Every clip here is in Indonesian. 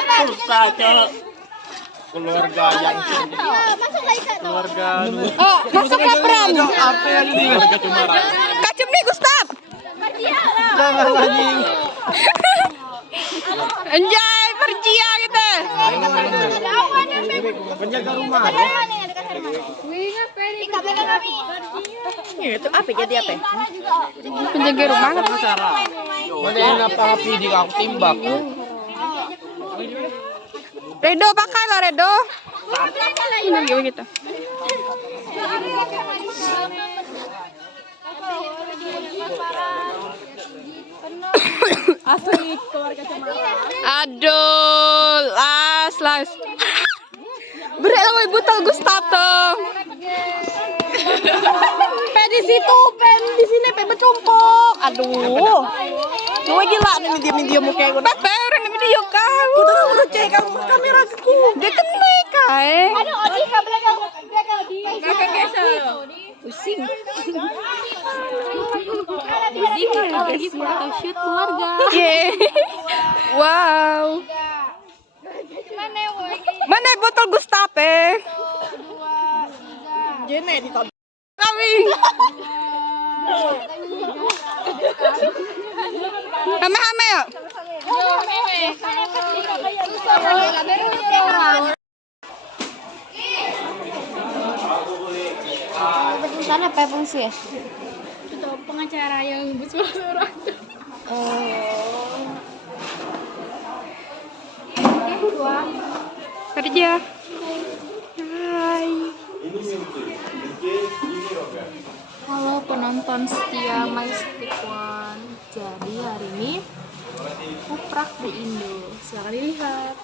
Pulsa, Cok. Keluarga yang keluarga masuklah Pram. apa yang ini? Keluarga Cemara. Kacem nih Gustaf. Jangan lagi. Anjay, percia gitu. Penjaga rumah. Itu apa jadi apa? Penjaga rumah. Mana apa api di aku timbak. Redo pakai lah Redo. Ini gitu. Asli keluarga Cemara. Aduh, las. Berat lah botol Gustaf tuh. Di situ, di sini bertumpuk. Aduh. Gue gila nih medium muka gue. Bapak orang di video kamu. Udah udah cek kamu kamera aku. Dia kena kae. Aduh, Odi ke belakang. Belakang geser. Pusing. Jadi lagi photoshoot keluarga. Wow. Mana botol Gustaf Jene di top. Kami. Hame yuk. Sana apa fungsi ya? Itu pengacara yang bersuara-suara. Kerja. Hai. Halo penonton setia Majestic One. Jadi hari ini kuprak di Indo. Silakan dilihat.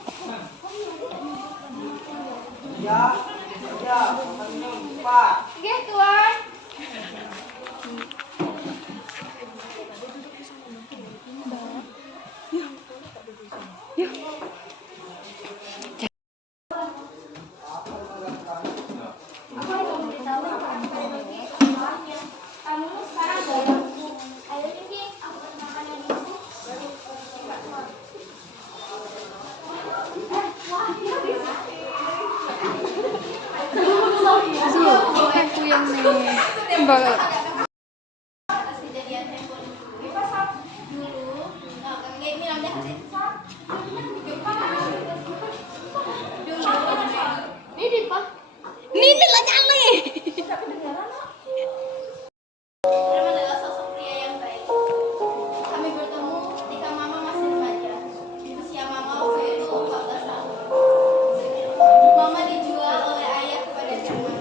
Oke, Tuan. Aku yang nih. Mbak. Ini lah nyale. Adalah sosok pria yang baik. Kami bertemu ketika Mama masih remaja. Usia Mama waktu itu 14 tahun. Mama dijual oleh ayah kepada Herman.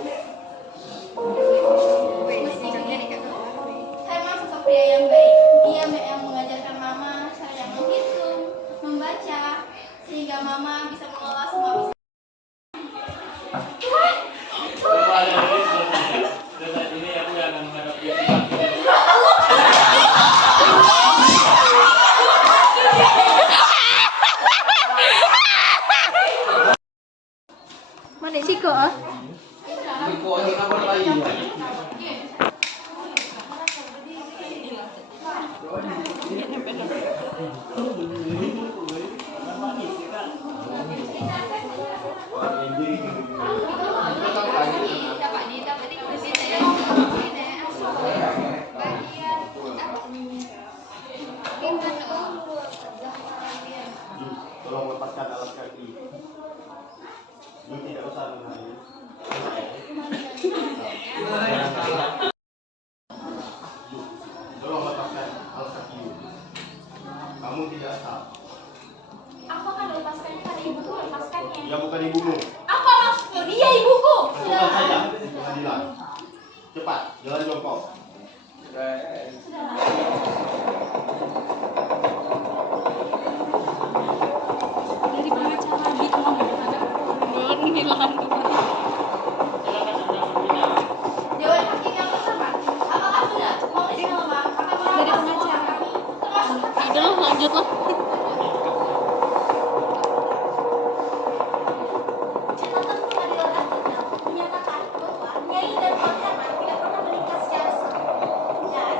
Herman sosok pria yang baik. Dia yang mengajarkan Mama cara menghitung, membaca, sehingga Mama bisa mengelola semua bisnis. Mana sih kok? Tolong lepaskan alas kaki. Lu tidak usah menangis. Tolong lepaskan alas kaki. Kamu tidak sah. Aku akan melepaskannya pada ibuku, lepaskannya. Dia bukan ibumu. Apa maksudnya? Dia ibuku. Lakukan saja di pengadilan. Cepat, jalan jongkok. Dari pengacara gitu mau hilang. Dewan Hakim yang pertama, apakah benar Maurice Helma akan Dari pengacara. Udah lah, lanjut lah. catatan pengadilan nasional menyatakan bahwa Nyai dan Tuan Herman tidak pernah menikah secara sah. Dan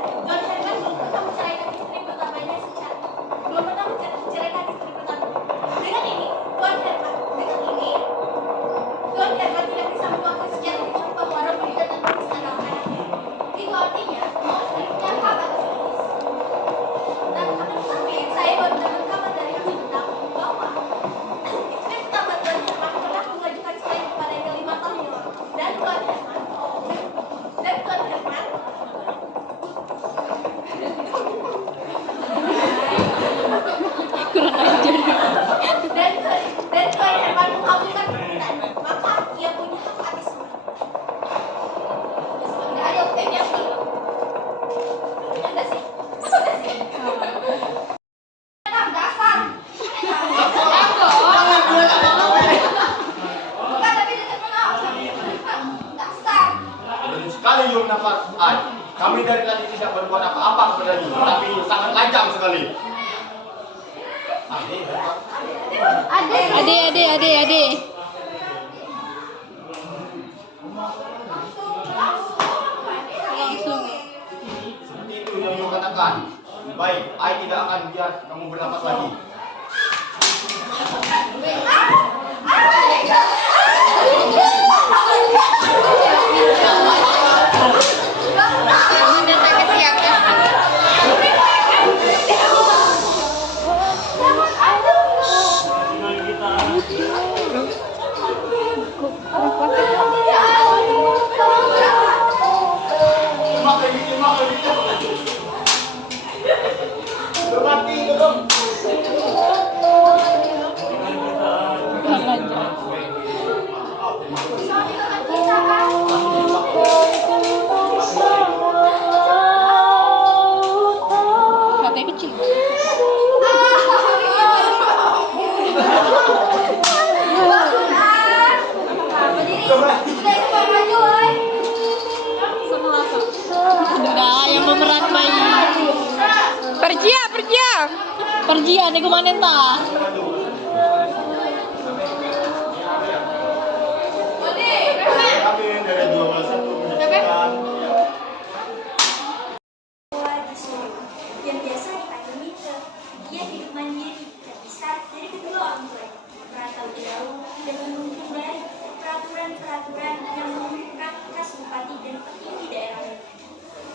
Kami dari tadi tidak berbuat apa-apa kepadanya, tapi sangat lajang sekali. Ade. Langsung. Seperti itu yang you katakan. Baik, I tidak akan biar kamu bernapas lagi. Katanya kecil. Udah, yang memeran bayi. Pergia, nego manen ta. Kami dari 12 menyaksikan yang biasa dipanggil Mika. Dia hidup mandiri, terpisah dari kedua orang tuanya, merantau jauh dan menghindari peraturan-peraturan yang menentukan kas bupati dan petinggi daerah.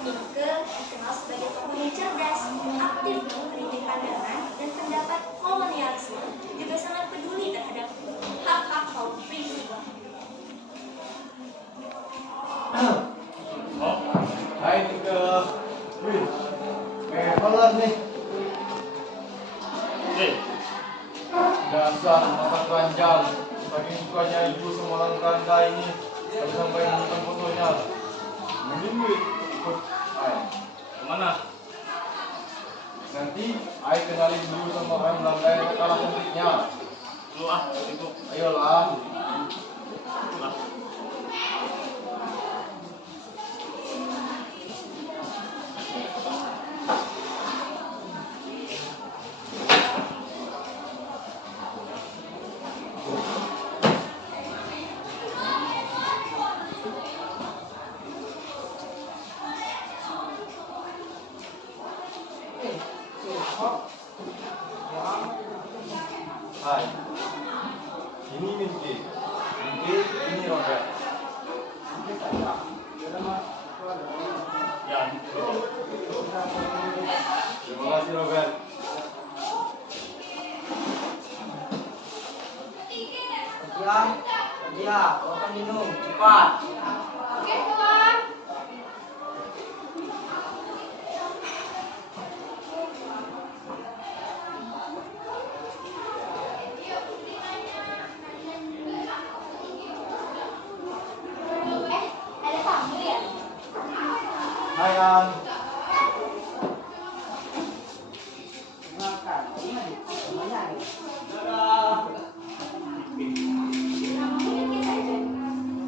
Mika dikenal sebagai tokoh yang cerdas, aktif mengkritik pandangan dan pendapat kolonialisme, juga sangat peduli terhadap hak-hak kaum pribumi. Hai Mika. Wih, banget nih. Dasar mata keranjang. Saking sukanya ibu sama orang keranda ini, sampai menyimpan fotonya. Mending ikut Ai. Kemana? Nanti Ai kenalin dulu sama orang Belanda yang kalah konfliknya. Lu itu. Ayolah. Lah. Hai. Ini Minky. Ini Robert. Ya. Terima kasih Robert. Dia, makan minum, cepat. Oke, Tuan. Ada tamu ya? Hai An.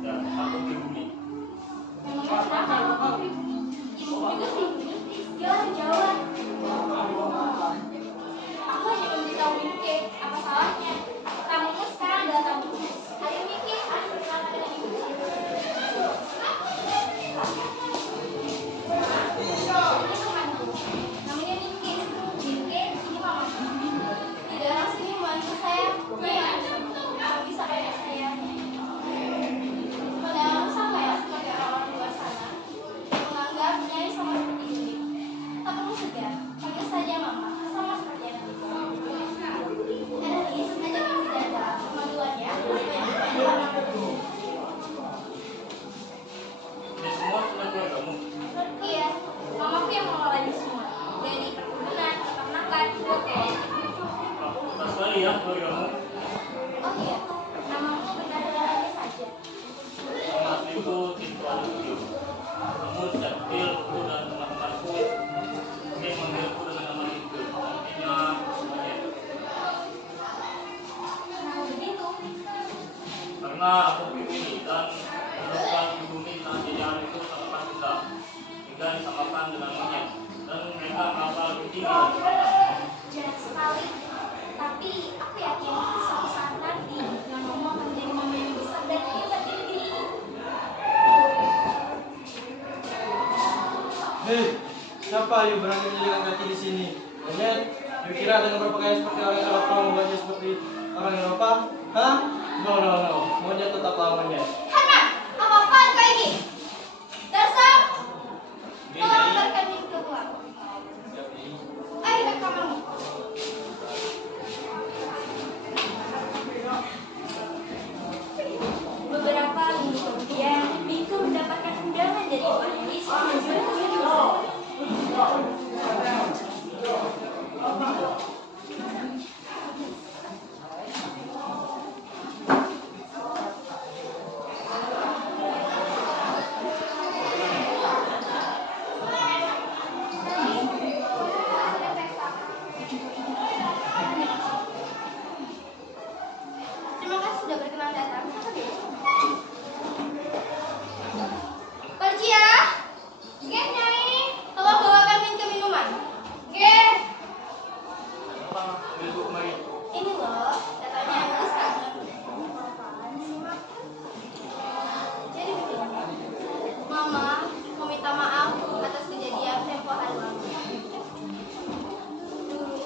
Ya, aku peduli. Ibu juga sih, dia orang Jawa. Aku hanya memberitahu Miki, apa salahnya? Tamumu sekarang adalah tamu. Ayo Miki, berkenalkan dengan ibu. Ini temanku, namanya Miki. Miki, ini mama. Tidak orang sini membantu saya. Iya, kamu bisa kayak saya. Padahal sama ya seperti orang-orang luar sana menganggap nyai sama seperti ini. Tak perlu segan, panggil saja mama, sama seperti anak itu. Elis, ajak kami datang. Kemaluannya, Ini semua sudah keluargamu. iya, mamaku yang mengelolanya semua. Dari perkebunan, peternakan, hotel. Fakultas sekali ya keluargamu. Oh iya, namamu benar-benar saja. Nama asliku Tinto Adityo. Namun sejak kecil aku dan teman-temanku sering memanggilku dengan nama itu. Artinya monyet. Kenapa begitu? Karena aku pribumi dan kehidupan di bumi tanah jajahan itu sangat indah. hingga disamakan dengan monyet dan mereka merasa lebih tinggi dari kita. Jahat sekali. Tapi aku yakin suatu saat nanti Nono akan menjadi mama yang besar dan hebat di negeri ini. Hei, siapa yang berani menjadikan kaki di sini? Monyet, you kira dengan berpakaian seperti orang Eropa membaca seperti orang Eropa? Hah? No. Monyet tetaplah monyet. Herman, apa-apaan kau ini? Dasar! Tolong antarkan Mika keluar. Ayo ke kamarmu. Beberapa minggu kemudian, Mika mendapatkan undangan dari Ibu Anelis dan juga teman-teman. Terima kasih sudah berkenan datang. Percia, Gen Nyai, tolong bawakan Mika minuman. Gen, Ibu kemari. ini loh, datanya Anelis kan. Jadi begini, Mama mau minta maaf atas kejadian tempo hari lalu. Dulu,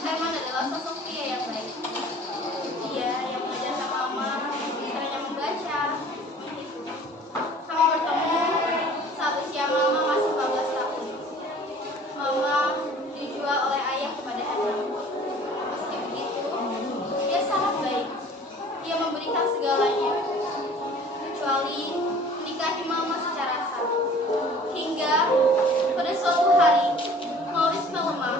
Herman adalah sosok pria yang baik. Dia yang mengajarkan Mama caranya membaca, menghitung. Kami bertemu saat usia Mama masih 14 tahun. Mama dijual oleh ayah kepada Herman. Meski begitu, dia sangat baik. Dia memberikan segalanya, kecuali menikahi Mama secara sah. Hingga pada suatu hari, Maurice Melema,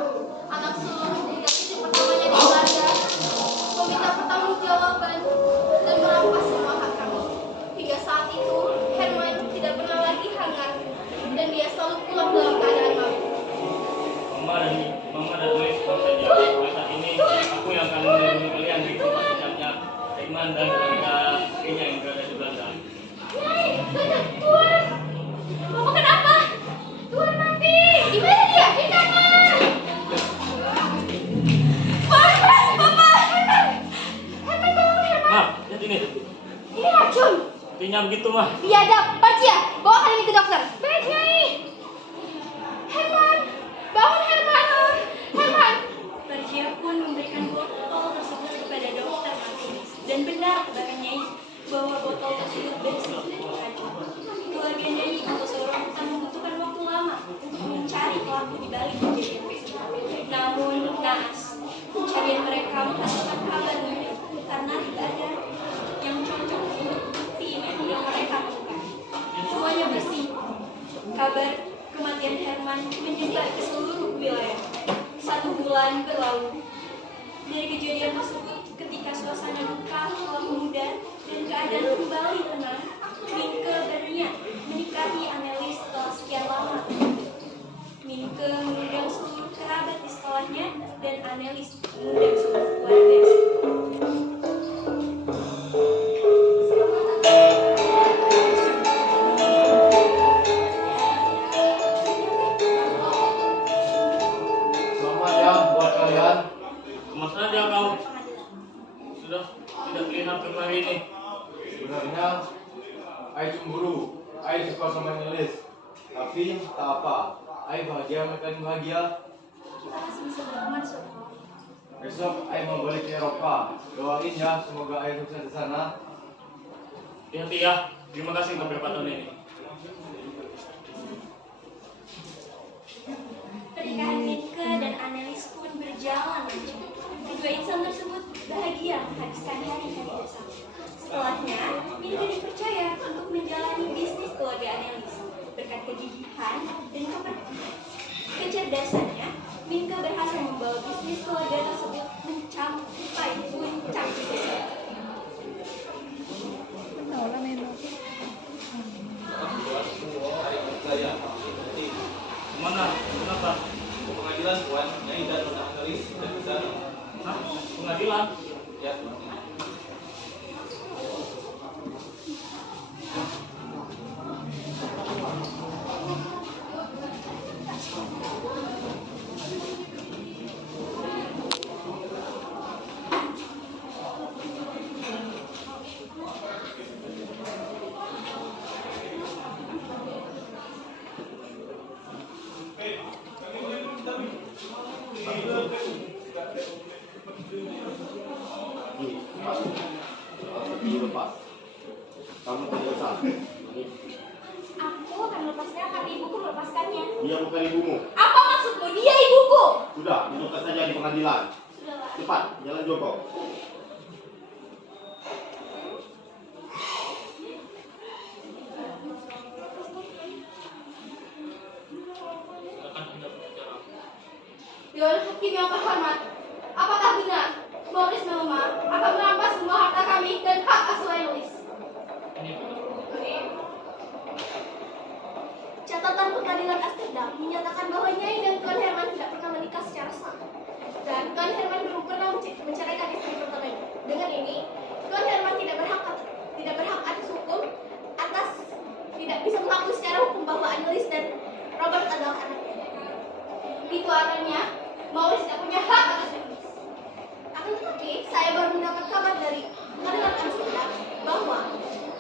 anak sulung dan istri pertamanya di Belanda, meminta pertanggungjawaban dan merampas semua hak kami. Hingga saat itu, Herman tidak pernah lagi hangat dan dia selalu pulang dalam keadaan malu. Mama dan Louis baru saja. Mulai saat ini aku yang akan melindungi kalian dari tempat tinggalnya Herman dan istrinya yang berada di Belanda. Tuan! Mama kenapa? Tuan mati! Di mana dia? Di kamar! Mama! Herman bangun, Herman! Ma, lihat ini. Ini racun! Artinya begitu, Ma. Biadab! Percia! Bawakan ini ke dokter! Baik, Nyai! Herman! Bangun, Herman! Herman! Percia pun memberikan botol tersebut kepada dokter Martinez. Dan benar kata Nyai bahwa botol tersebut bersih dari racun. Keluarga Nyai atau seorang hutan membutuhkan waktu lama untuk mencari pelaku di balik kejadian tersebut. Namun naas, pencarian mereka menghasilkan kabar buruk karena tidak ada yang cocok untuk bukti yang mereka temukan. Semuanya bersih. Kabar kematian Herman menyebar ke seluruh wilayah. 1 bulan berlalu. Dari kejadian tersebut, ketika suasana duka telah memudar dan keadaan kembali tenang, Minke berniat menikahi Anelis setelah sekian lama. Minke mengundang seluruh kerabat di sekolahnya dan Anelis mengundang seluruh keluarga. Selamat ya buat kalian. Kemana saja kau? Sudah tidak terlihat kemari ini. Sebenarnya, Ai cemburu. Ai suka sama Anelis. Tapi tak apa. Ai bahagia mereka bahagia. Kita masih bisa berteman, Sob. Besok Ai mau balik ke Eropa. Doain ya, semoga Ai sukses di sana. Hati-hati ya. Terima kasih untuk beberapa tahun ini. Pernikahan Minke dan Anelis pun berjalan lancar. Kedua insan tersebut bahagia menghabiskan hari-hari bersama. Setelahnya, Minke dipercaya untuk menjalani bisnis keluarga Anelis. Berkat kegigihan dan kecerdasannya, Minke berhasil membawa bisnis keluarga tersebut mencapai puncak. Kemana? Kenapa? Pengadilan Tuan, Nyai dan Anelis dan di sana. Hah? Pengadilan? Ya. Lepas. Kamu tidak usah. Aku akan melepasnya karena ibuku melepaskannya. Dia bukan ibumu. Apa maksudmu? Dia ibuku. Sudah, dudukkan saja di pengadilan. Sudahlah. Cepat, jalan jongkok. Silakan Anda berbicara. Dewan Hakim yang terhormat, apakah benar Maurice Melma akan merampas semua harta kami dan hak asuh Eloise? Ini benar. Catatan pengadilan Amsterdam menyatakan bahwa Nyai dan Tuan Herman tidak pernah menikah secara sah. Dan Tuan Herman belum pernah menceraikan istri pertamanya. Dengan ini, Tuan Herman tidak berhak atas hukum, tidak bisa mengaku secara hukum bahwa Annelies dan Robert adalah anaknya. Itu artinya Maurice tidak punya hak atas Eloise. Akan tetapi, saya baru mendapat kabar dari pengadilan Amsterdam bahwa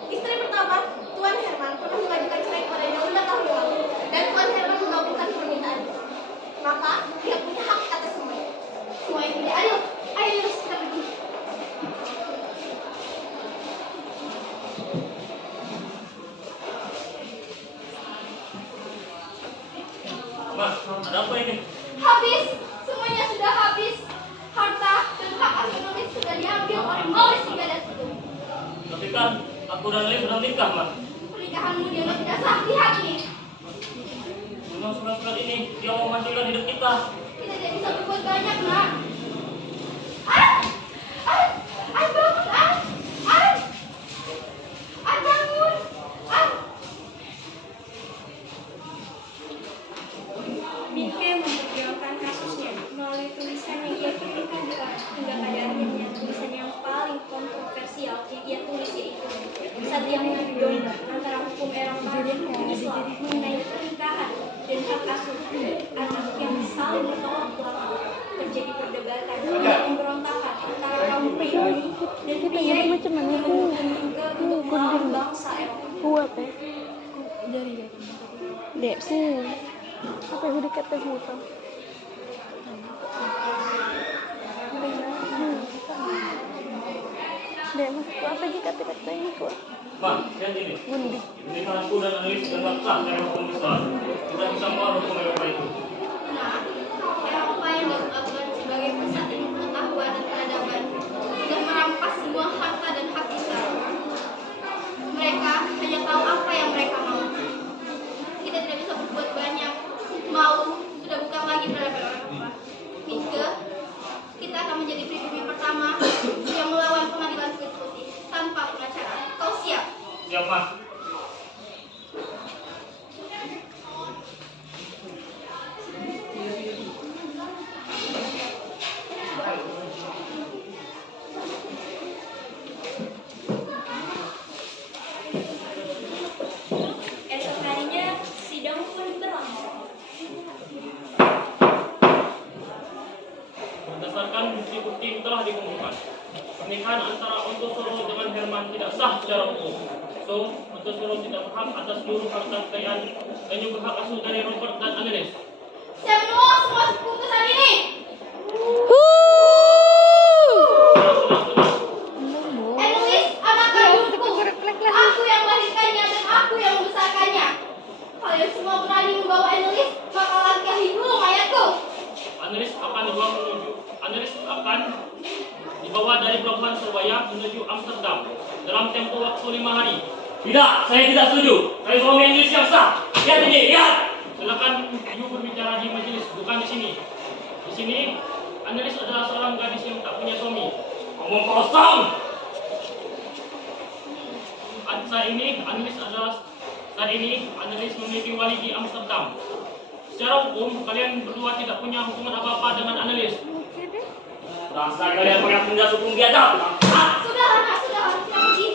istri pertama Tuan Herman pernah mengajukan cerai kepadanya 5 tahun lalu dan Tuan Herman mengabulkan permintaan itu. Maka dia punya hak atas semuanya. Semua itu tidak adil. Ayo Eloise, kita pergi. Mas, ada apa ini? Habis, semuanya sudah habis. Harta dan hak asuh Eloise sudah diambil oleh Maurice hingga dan itu. Tapi kan aku dan Lili sudah nikah, Mas. Pernikahanmu dia tidak sah. Lihat ini. Dengan surat-surat ini, dia mau menghancurkan hidup kita. Kita tidak bisa berbuat banyak, nak. An! Bangun, An! An, bangun! An! Mike memperjuangkan kasusnya melalui tulisan yang ia kirimkan di koran hingga pada akhirnya tulisan yang paling kontroversial yang ia tulis yaitu Satya Mengandung antara hukum Eropa dan hukum Islam mengenai pernikahan dan hak asuh anak yang saling bertolak belakang. Terjadi perdebatan dan pemberontakan antara kaum pribumi dan pria yang kegemilangan bangsa Eropa. Kuat ya. Dek sih. Apa yang udah kata gitu? Dek masuk apa lagi kata-kata ini kok? Mas, lihat ini. Pernikahanku dan Annelies sudah tak sah secara hukum Islam. Tidak bisa melawan hukum Eropa itu. Nah, Eropa yang ditetapkan sebagai pusat ilmu pengetahuan dan peradaban sudah merampas semua harta dan hak kita. Mereka hanya tahu apa yang mereka mau. Kita tidak bisa berbuat banyak. Mau sudah bukan lagi peradaban Eropa. Mika, kita akan menjadi pribumi pertama yang melawan pengadilan kulit putih tanpa pengacara. Kau siap? Siap, Mas. Esok harinya sidang pun berlangsung. Berdasarkan bukti-bukti yang telah dikumpulkan, pernikahan antara Ontosoro dengan Herman tidak sah secara hukum. So, Ontosoro tidak berhak atas seluruh harta kekayaan dan juga hak asuh dari Robert dan Annelies. Saya menolak semua keputusan ini. Eloise, anak kandungku. Aku yang melahirkannya dan aku yang membesarkannya. Kalian semua berani membawa Eloise, maka langkahi dulu mayatku. Annelies akan dibawa dari pelabuhan Surabaya menuju Amsterdam dalam tempo waktu 5 hari. Tidak, saya tidak setuju. Saya suami Annelies yang sah. Lihat ini, lihat. Silakan you berbicara di majelis, bukan di sini. Di sini, Annelies adalah seorang gadis yang tak punya suami. Ngomong kosong. Saat ini Annelies memiliki wali di Amsterdam. Secara hukum, kalian berdua tidak punya hubungan apa-apa dengan Annelies. Dasar kalian punya penjas hukum biadab. Sudahlah, nak, sudahlah. Kita pergi.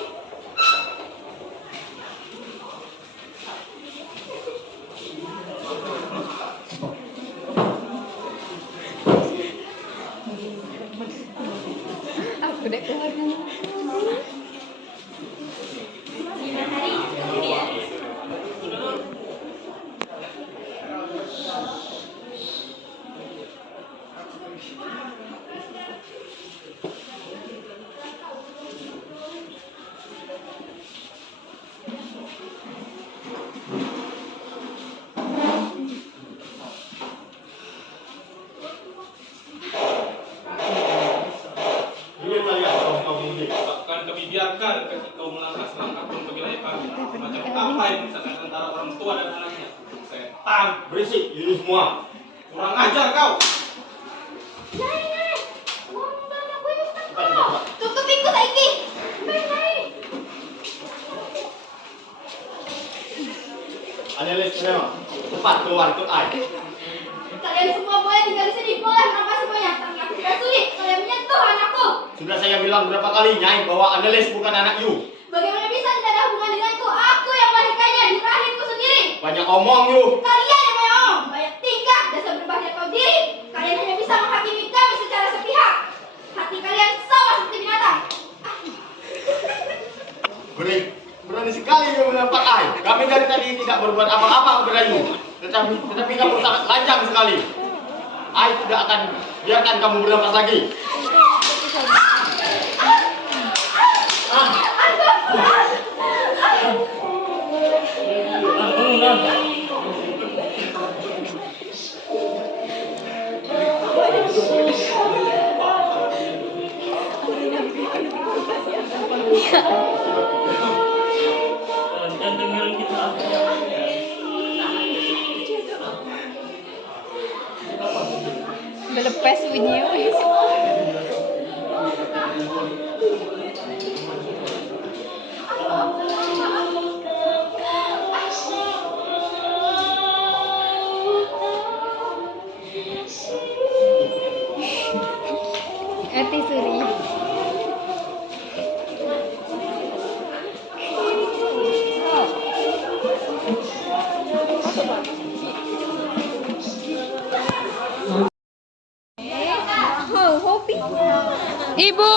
Aku dek keluarnya. 5 hari kemudian. akan kami biarkan ketika kau melangkah pun ke wilayah kami. Macam apa yang bisa antara orang tua dan anaknya? Setan, Berisik, ini semua. kurang ajar kau. Nyai, ngomong banyak gue yuk. Cepat. Tutup pintu saiki. Nyai. Analis semua. Cepat keluar ikut ai. Kalian semua boleh tinggal di sini. Boleh kenapa semuanya? Tapi aku tidak sulit. Kalian menyentuh anakku. Sudah saya bilang berapa kali Nyai bahwa analis bukan anak you. Bagaimana bisa tidak ada hubungan denganku? Aku yang melahirkannya di rahimku sendiri. Banyak omong you. Kalian yang bohong, banyak tingkah, dasar berbahaya kau diri. Kalian hanya bisa menghakimi kami secara sepihak. Hati kalian sama seperti binatang. Berani sekali you menampak ai. Kami dari tadi tidak berbuat apa-apa kepada you. Tetapi kamu sangat lancang sekali. Ai tidak akan biarkan kamu bernapas lagi. Dan dengan kita. Udah lepas bunyinya. Eti Suri. Ibu.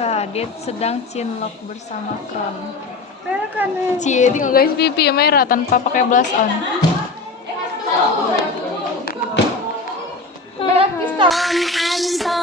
Kadit sedang cinlok bersama Kron. Cie, tinggal guys pipi merah tanpa pakai blush on. Om Anton